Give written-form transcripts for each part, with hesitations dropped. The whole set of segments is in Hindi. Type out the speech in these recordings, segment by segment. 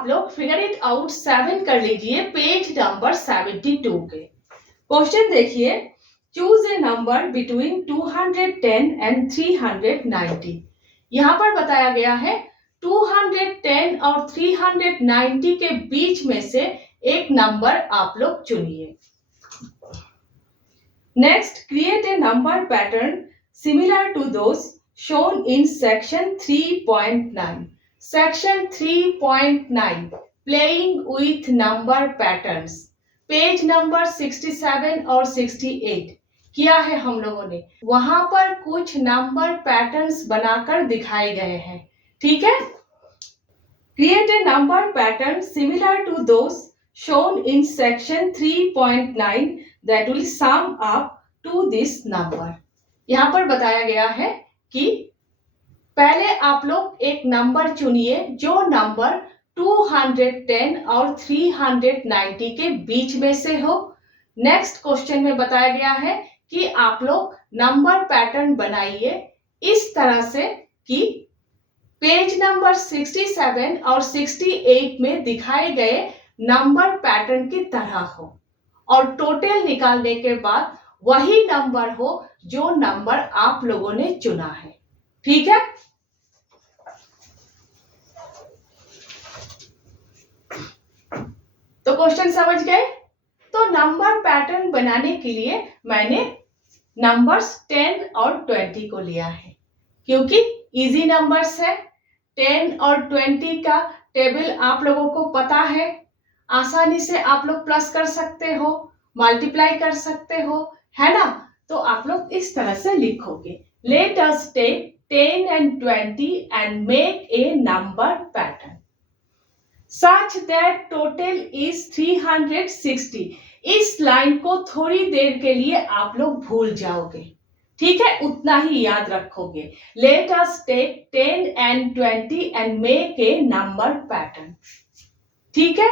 आप लोग फिगर इट आउट 7 कर लीजिए पेज नंबर 72 के। क्वेश्चन देखिए, choose a number between 210 and 390। यहाँ पर बताया गया है 210 और 390 के बीच में से एक नंबर आप लोग चुनिए। Next, create a number pattern similar to those shown in section 3.9. Section 3.9 playing with number patterns, page number 67 और 68 किया है हम लोगों ने। वहां पर कुछ नंबर पैटर्न्स बनाकर दिखाए गए हैं, ठीक है। Create a number pattern similar to those shown in section 3.9 that will sum up to this number। यहाँ पर बताया गया है कि पहले आप लोग एक नंबर चुनिए जो नंबर 210 और 390 के बीच में से हो। नेक्स्ट क्वेश्चन में बताया गया है कि आप लोग नंबर पैटर्न बनाइए इस तरह से कि पेज नंबर 67 और 68 में दिखाए गए नंबर पैटर्न की तरह हो और टोटल निकालने के बाद वही नंबर हो जो नंबर आप लोगों ने चुना है, ठीक है। तो क्वेश्चन समझ गए। तो नंबर पैटर्न बनाने के लिए मैंने नंबर्स 10 और 20 को लिया है क्योंकि इजी नंबर्स है। 10 और 20 का टेबल आप लोगों को पता है, आसानी से आप लोग प्लस कर सकते हो, मल्टीप्लाई कर सकते हो, है ना। तो आप लोग इस तरह से लिखोगे, late us take 10 and 20 and make a number pattern such that total is 360। इस लाइन को थोड़ी देर के लिए आप लोग भूल जाओगे, ठीक है, उतना ही याद रखोगे। Let us take 10 and 20 and make a number pattern। ठीक है,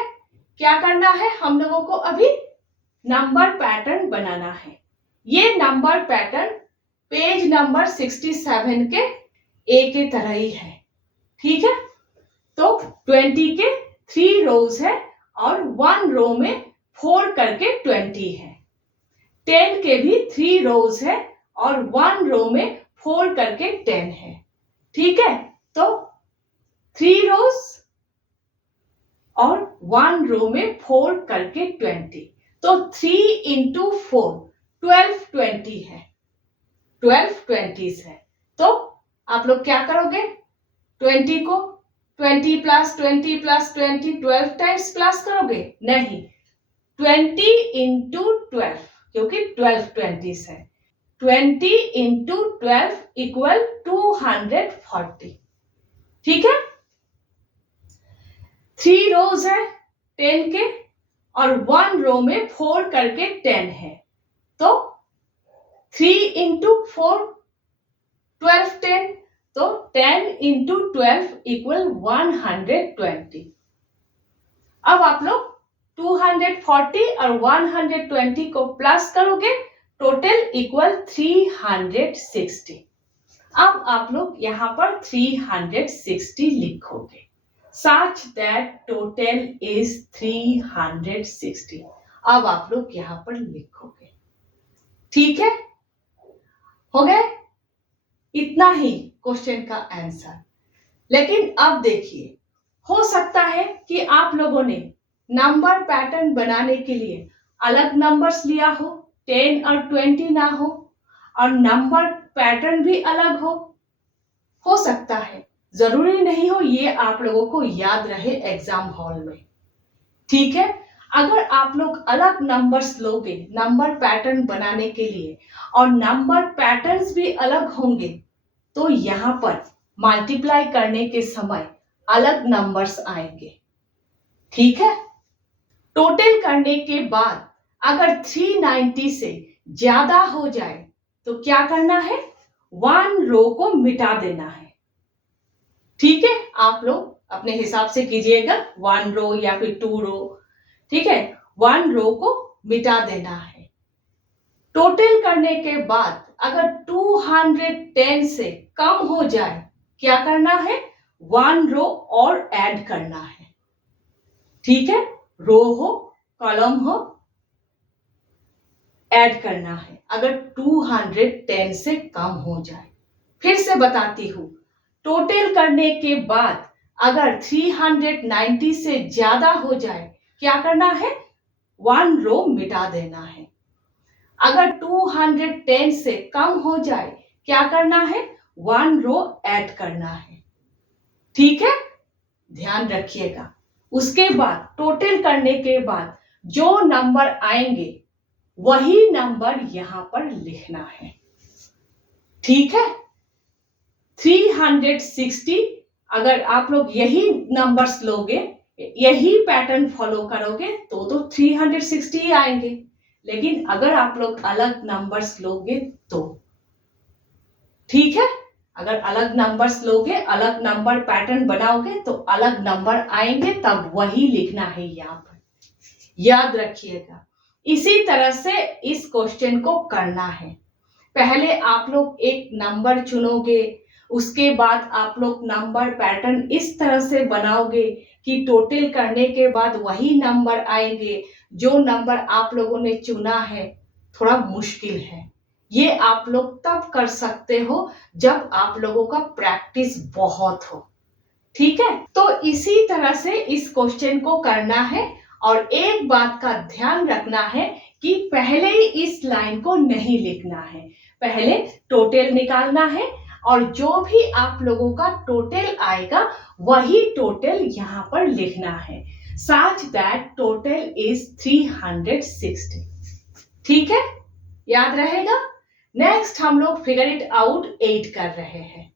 क्या करना है हम लोगों को? अभी नंबर पैटर्न बनाना है। ये नंबर पैटर्न पेज नंबर 67 के ए के तरह ही है, ठीक है। तो 20 के 3 रोज है और 1 रो में 4 करके 20 है। 10 के भी 3 रोज है और 1 रो में 4 करके 10 है, ठीक है। तो 3 रोज और 1 रो में 4 करके 20, तो 3 into 4 12 20 है, 12 20s है। तो आप लोग क्या करोगे? 20 को 20 प्लस 20 प्लस 20 12 टाइम्स प्लस करोगे? नहीं, 20 into 12 क्योंकि 12 20s है। 20 into 12 इक्वल 240, ठीक है। 3 रोज है 10 के और 1 रो में 4 करके 10 है। तो 3 into 4 12 10, तो 10 into 12 इक्वल 120। अब आप लोग 240 और 120 को प्लस करोगे, टोटल इक्वल 360। अब आप लोग यहाँ पर 360 लिखोगे, such that total is 360। अब आप लोग यहाँ पर लिखोगे, ठीक है। हो गए, इतना ही क्वेश्चन का आंसर। लेकिन अब देखिए, हो सकता है कि आप लोगों ने नंबर पैटर्न बनाने के लिए अलग नंबर्स लिया हो, 10 और 20 ना हो, और नंबर पैटर्न भी अलग हो सकता है। जरूरी नहीं हो ये आप लोगों को याद रहे एग्जाम हॉल में, ठीक है। अगर आप लोग अलग नंबर्स लोगे नंबर पैटर्न बनाने के लिए और नंबर पैटर्न्स भी अलग होंगे, तो यहाँ पर मल्टीप्लाई करने के समय अलग नंबर्स आएंगे, ठीक है। टोटल करने के बाद अगर 390 से ज्यादा हो जाए तो क्या करना है? 1 रो को मिटा देना है, ठीक है। आप लोग अपने हिसाब से कीजिएगा, 1 रो या फिर 2 रो, ठीक है। 1 रो को मिटा देना है। टोटल करने के बाद अगर 210 से कम हो जाए क्या करना है? 1 रो और ऐड करना है, ठीक है, रो हो कॉलम हो ऐड करना है अगर 210 से कम हो जाए। फिर से बताती हूं, टोटल करने के बाद अगर 390 से ज्यादा हो जाए क्या करना है, 1 रो मिटा देना है। अगर 210 से कम हो जाए क्या करना है, 1 रो ऐड करना है। ठीक है, ध्यान रखिएगा। उसके बाद टोटल करने के बाद जो नंबर आएंगे वही नंबर यहां पर लिखना है। ठीक है, 360 अगर आप लोग यही नंबर्स लोगे, यही पैटर्न फॉलो करोगे तो 360 ही आएंगे। लेकिन अगर आप लोग अलग नंबर्स लोगे तो, ठीक है, अगर अलग नंबर्स लोगे, अलग नंबर पैटर्न बनाओगे तो अलग नंबर आएंगे, तब वही लिखना है यहां पर, याद रखिएगा। इसी तरह से इस क्वेश्चन को करना है। पहले आप लोग एक नंबर चुनोगे, उसके बाद आप लोग नंबर पैटर्न इस तरह से बनाओगे कि टोटल करने के बाद वही नंबर आएंगे। जो नंबर आप लोगों ने चुना है थोड़ा मुश्किल है, ये आप लोग तब कर सकते हो जब आप लोगों का प्रैक्टिस बहुत हो। ठीक है, तो इसी तरह से इस क्वेश्चन को करना है। और एक बात का ध्यान रखना है कि पहले ही इस लाइन को नहीं लिखना है, पहले टोटल निकालना है और जो भी आप लोगों का टोटल आएगा वही टोटल यहां पर लिखना है, such that total is 360। ठीक है, याद रहेगा। नेक्स्ट हम लोग फिगर इट आउट 8 कर रहे हैं।